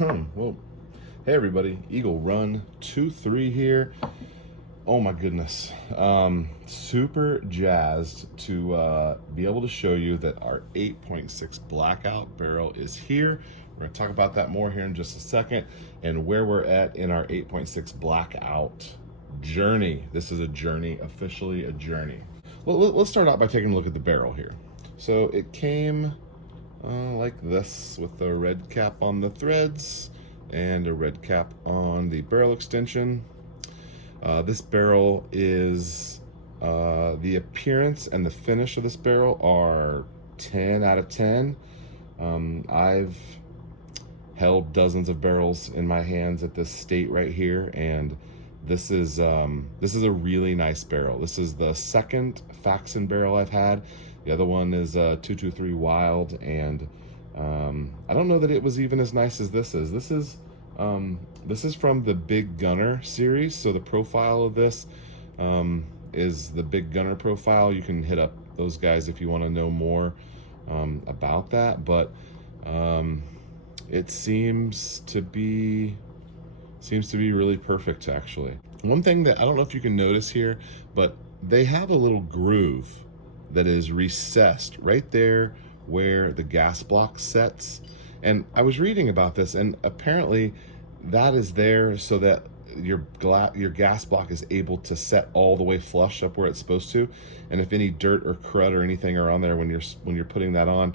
Well, hey everybody, Eagle Run 2-3 here. Oh my goodness, super jazzed to be able to show you that our 8.6 blackout barrel is here. We're going to talk about that more here in just a second, and where we're at in our 8.6 blackout journey. This is a journey, officially a journey. Well, let's start out by taking a look at the barrel here. So it came like this, with a red cap on the threads and a red cap on the barrel extension. This barrel is, the appearance and the finish of this barrel are 10 out of 10. I've held dozens of barrels in my hands at this state right here, and this is a really nice barrel. This is the second Faxon barrel I've had. The other one is 223 Wild, and I don't know that it was even as nice as this is. This is from the Big Gunner series, so the profile of this is the Big Gunner profile. You can hit up those guys if you want to know more about that, but it seems to be really perfect, actually. One thing that I don't know if you can notice here, but they have a little groove that is recessed right there where the gas block sets. And I was reading about this, and apparently that is there so that your gas block is able to set all the way flush up where it's supposed to. And if any dirt or crud or anything are on there when you're putting that on,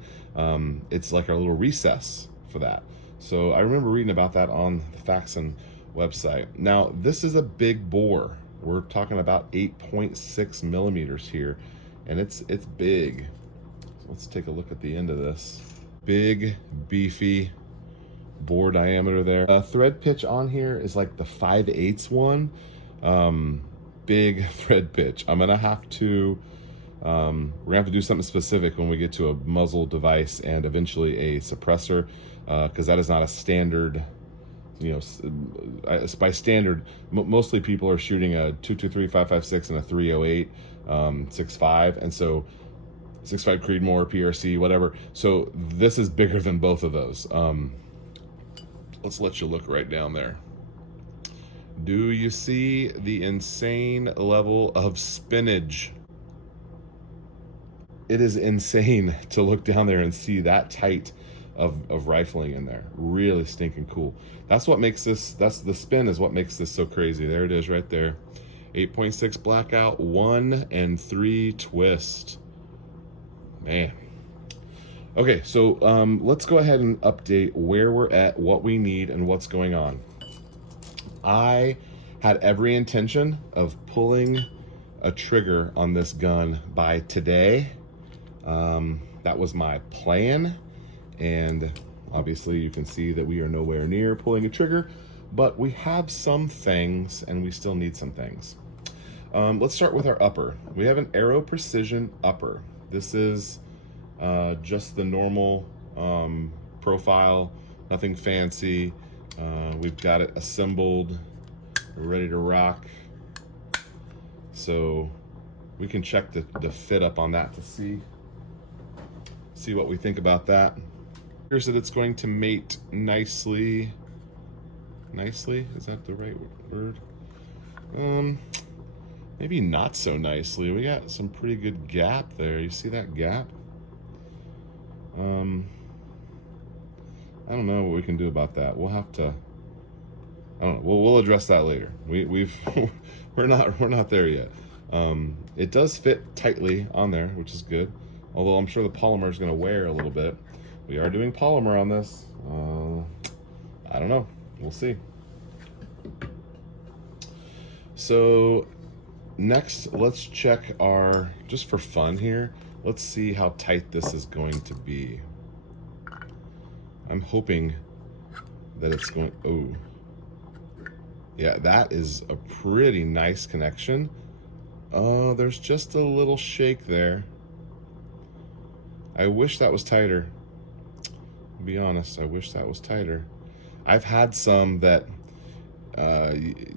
it's like a little recess for that. So I remember reading about that on the Faxon website. Now, this is a big bore. We're talking about 8.6 millimeters here, and it's big. So let's take a look at the end of this. Big, beefy bore diameter there. Thread pitch on here is like the 5/8 one. Big thread pitch. I'm gonna have to we're gonna have to do something specific when we get to a muzzle device and eventually a suppressor, because that is not a standard. You know, by standard, mostly people are shooting a 223 5.56 and a 308 6.5, and so 6.5 Creedmoor, PRC, whatever. So this is bigger than both of those. Let's let you look right down there. Do you see the insane level of spinach? It is insane to look down there and see that tight of rifling in there. Really stinking cool. That's what makes this, that's the spin is what makes this so crazy. There it is right there. 8.6 blackout, 1 and 3 twist. Man. Okay, so let's go ahead and update where we're at, what we need, and what's going on. I had every intention of pulling a trigger on this gun by today. That was my plan, and obviously you can see that we are nowhere near pulling a trigger, but we have some things and we still need some things. Let's start with our upper. We have an Aero Precision upper. This is just the normal profile, nothing fancy. We've got it assembled, ready to rock. So we can check the fit up on that to see what we think about that. Here's that it's going to mate nicely. Nicely, is that the right word? Maybe not so nicely. We got some pretty good gap there. You see that gap? I don't know what we can do about that. We'll have to, I don't know. We'll address that later. We're not there yet. It does fit tightly on there, which is good. Although I'm sure the polymer is going to wear a little bit. We are doing polymer on this. I don't know. We'll see. So next, let's check our, just for fun here, let's see how tight this is going to be. I'm hoping that it's going, oh. Yeah, that is a pretty nice connection. Oh, there's just a little shake there. I wish that was tighter. To be honest, I wish that was tighter. I've had some that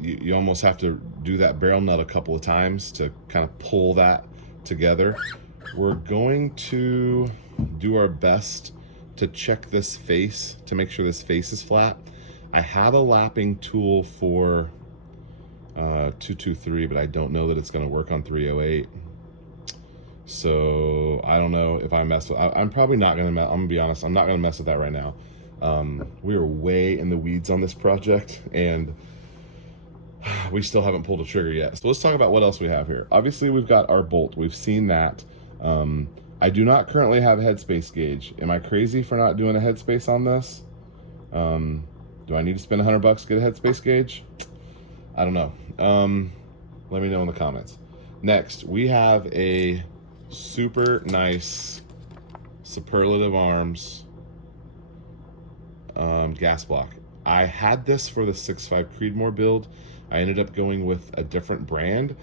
you almost have to do that barrel nut a couple of times to kind of pull that together. We're going to do our best to check this face to make sure this face is flat. I have a lapping tool for 223, but I don't know that it's going to work on 308. So I don't know if I mess with. I'm probably not going to. I'm going to be honest. I'm not going to mess with that right now. We are way in the weeds on this project, and we still haven't pulled a trigger yet. So let's talk about what else we have here. Obviously, we've got our bolt. We've seen that. I do not currently have a headspace gauge. Am I crazy for not doing a headspace on this? Do I need to spend $100 to get a headspace gauge? I don't know. Let me know in the comments. Next, we have a super nice Superlative Arms gas block. I had this for the 6.5 Creedmoor build. I ended up going with a different brand,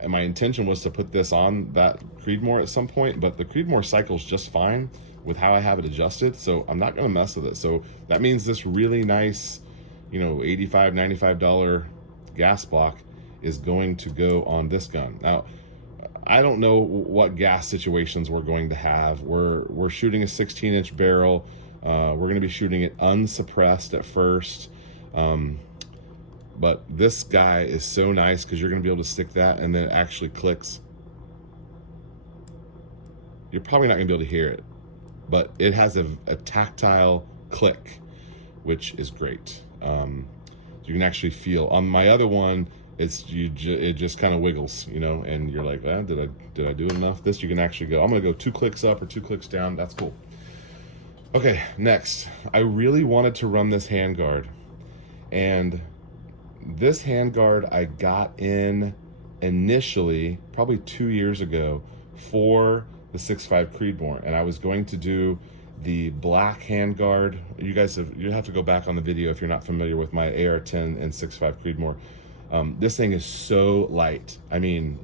and my intention was to put this on that Creedmoor at some point, but the Creedmoor cycles just fine with how I have it adjusted, so I'm not gonna mess with it. So that means this really nice, you know, $85, $95 gas block is going to go on this gun. Now, I don't know what gas situations we're going to have. We're shooting a 16-inch barrel. We're gonna be shooting it unsuppressed at first. But this guy is so nice because you're gonna be able to stick that and then it actually clicks. You're probably not gonna be able to hear it, but it has a tactile click, which is great. You can actually feel. On my other one, it just kind of wiggles, you know, and you're like, did I do enough? This you can actually go. I'm gonna go 2 clicks up or 2 clicks down. That's cool. Okay, next, I really wanted to run this Handguard, and this Handguard I got in initially probably 2 years ago for the 6.5 Creedmoor, and I was going to do the black Handguard. You have to go back on the video if you're not familiar with my AR-10 and 6.5 Creedmoor. This thing is so light. I mean,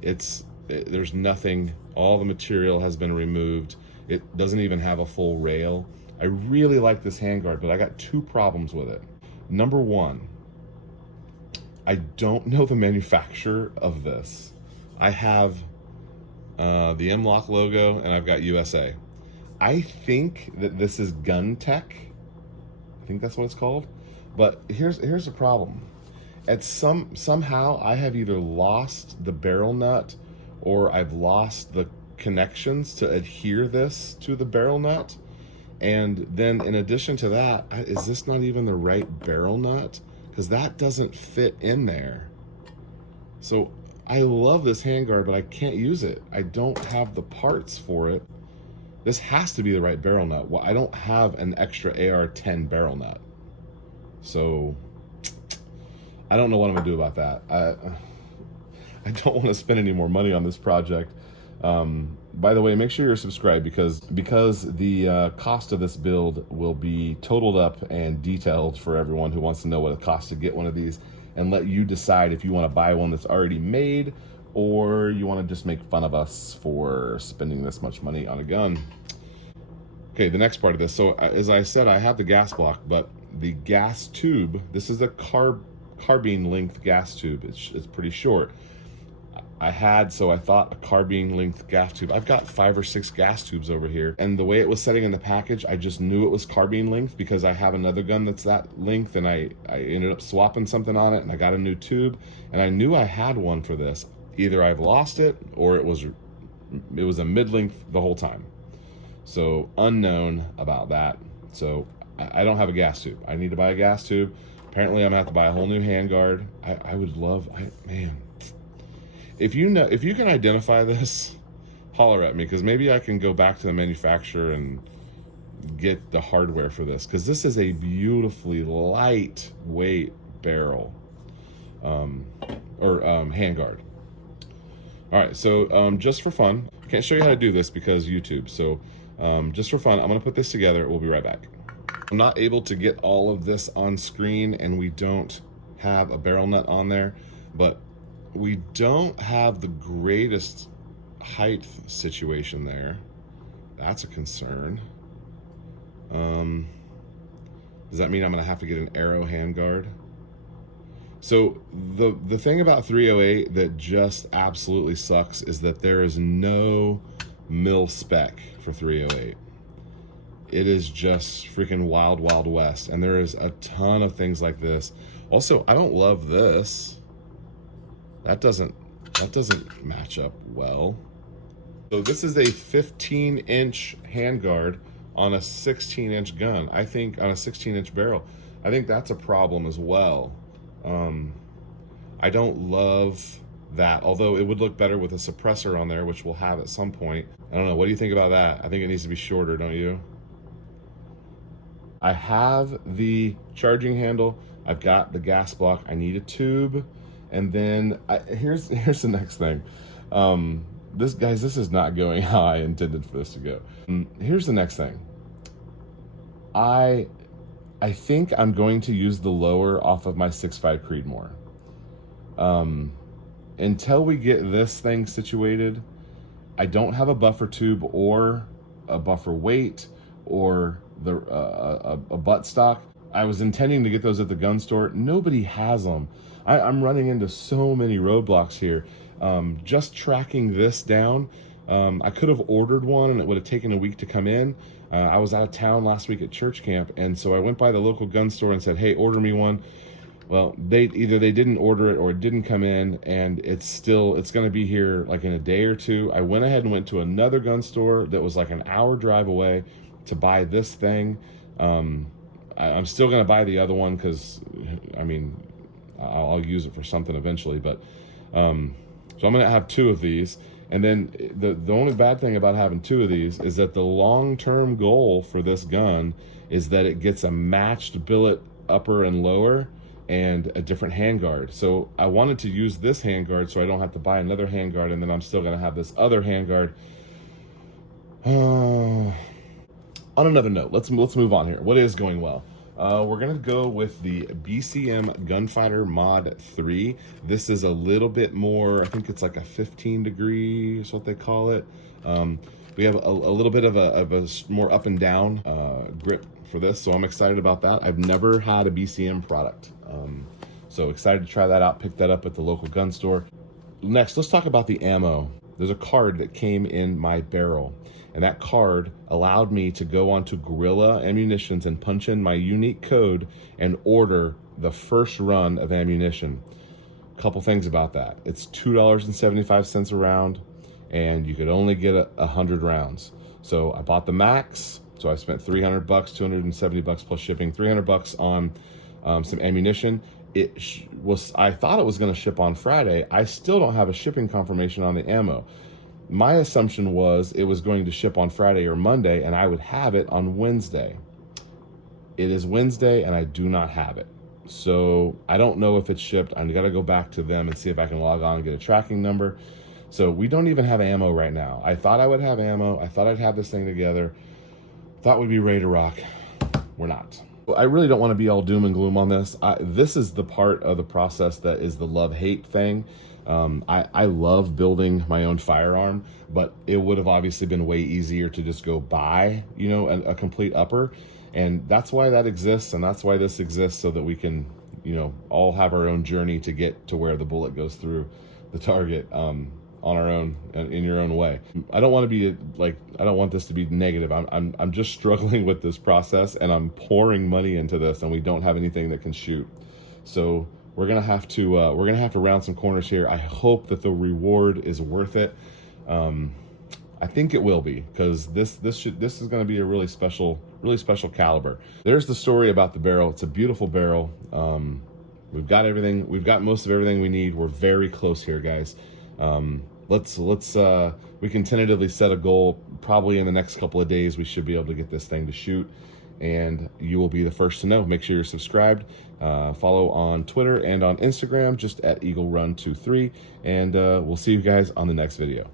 there's nothing. All the material has been removed. It doesn't even have a full rail. I really like this Handguard, but I got 2 problems with it. Number 1, I don't know the manufacturer of this. I have the M-Lock logo and I've got USA. I think that this is Gun Tech. I think that's what it's called. But here's the problem. Somehow I have either lost the barrel nut or I've lost the connections to adhere this to the barrel nut. And then in addition to that, is this not even the right barrel nut? Because that doesn't fit in there. So I love this Handguard, but I can't use it. I don't have the parts for it. This has to be the right barrel nut. Well, I don't have an extra AR-10 barrel nut. So I don't know what I'm gonna do about that. I don't want to spend any more money on this project. By the way, make sure you're subscribed because the cost of this build will be totaled up and detailed for everyone who wants to know what it costs to get one of these, and let you decide if you want to buy one that's already made or you want to just make fun of us for spending this much money on a gun. Okay, the next part of this. So as I said, I have the gas block, but the gas tube, this is a carbine length gas tube. It's pretty short. I thought a carbine length gas tube. I've got 5 or 6 gas tubes over here, and the way it was setting in the package, I just knew it was carbine length because I have another gun that's that length, and I ended up swapping something on it, and I got a new tube, and I knew I had one for this. Either I've lost it or it was a mid-length the whole time. So unknown about that. So I don't have a gas tube. I need to buy a gas tube. Apparently I'm gonna have to buy a whole new Handguard. I would love, man. If you can identify this, holler at me, because maybe I can go back to the manufacturer and get the hardware for this, because this is a beautifully lightweight barrel Handguard. All right, so just for fun, I can't show you how to do this because YouTube. So just for fun, I'm gonna put this together. We'll be right back. I'm not able to get all of this on screen, and we don't have a barrel nut on there, but we don't have the greatest height situation there. That's a concern. Does that mean I'm gonna have to get an arrow Handguard? So the thing about 308 that just absolutely sucks is that there is no mil spec for 308. it is just freaking wild, wild west. And there is a ton of things like this. Also, I don't love this. That doesn't match up well. So this is a 15-inch handguard on a 16-inch gun. I think on a 16-inch barrel. I think that's a problem as well. I don't love that, although it would look better with a suppressor on there, which we'll have at some point. I don't know. What do you think about that? I think it needs to be shorter, don't you? I have the charging handle. I've got the gas block. I need a tube. And then here's the next thing. This is not going how I intended for this to go. Here's the next thing. I think I'm going to use the lower off of my 6.5 Creedmoor. Until we get this thing situated, I don't have a buffer tube or a buffer weight or a buttstock. I was intending to get those at the gun store. Nobody has them. I'm running into so many roadblocks here. Just tracking this down, I could have ordered one and it would have taken a week to come in. I was out of town last week at church camp, and so I went by the local gun store and said, hey, order me one. Well, either they didn't order it or it didn't come in, and it's going to be here like in a day or two. I went ahead and went to another gun store that was like an hour drive away to buy this thing. I'm still going to buy the other one because, I mean, I'll use it for something eventually. But so I'm going to have two of these. And then the only bad thing about having two of these is that the long-term goal for this gun is that it gets a matched billet upper and lower and a different handguard. So I wanted to use this handguard so I don't have to buy another handguard, and then I'm still going to have this other handguard. On another note, let's move on here. What is going well? We're going to go with the BCM Gunfighter Mod 3. This is a little bit more, I think it's like a 15 degree is what they call it. We have a little bit of a more up and down grip for this, so I'm excited about that. I've never had a BCM product, so excited to try that out. Pick that up at the local gun store. Next, let's talk about the ammo. There's a card that came in my barrel, and that card allowed me to go onto Gorilla Ammunitions and punch in my unique code and order the first run of ammunition. Couple things about that. It's $2.75 a round, and you could only get 100 rounds. So I bought the max, so I spent $300, $270 plus shipping, $300 on some ammunition. I thought it was going to ship on Friday. I still don't have a shipping confirmation on the ammo. My assumption was it was going to ship on Friday or Monday, and I would have it on Wednesday. It is Wednesday, and I do not have it. So I don't know if it's shipped. I've got to go back to them and see if I can log on and get a tracking number. So we don't even have ammo right now. I thought I would have ammo. I thought I'd have this thing together. Thought we'd be ready to rock. We're not. I really don't want to be all doom and gloom on this. This is the part of the process that is the love-hate thing. I love building my own firearm, but it would have obviously been way easier to just go buy, a complete upper. And that's why that exists, and that's why this exists, so that we can, all have our own journey to get to where the bullet goes through the target on our own, in your own way. I don't want to be I don't want this to be negative. I'm just struggling with this process, and I'm pouring money into this, and we don't have anything that can shoot. So we're gonna have to round some corners here. I hope that the reward is worth it. I think it will be, because this is going to be a really special caliber. There's the story about the barrel. It's a beautiful barrel. We've got everything. We've got most of everything we need. We're very close here, guys. We can tentatively set a goal. Probably in the next couple of days, we should be able to get this thing to shoot, and you will be the first to know. Make sure you're subscribed. Follow on Twitter and on Instagram, just at EagleRun23, and we'll see you guys on the next video.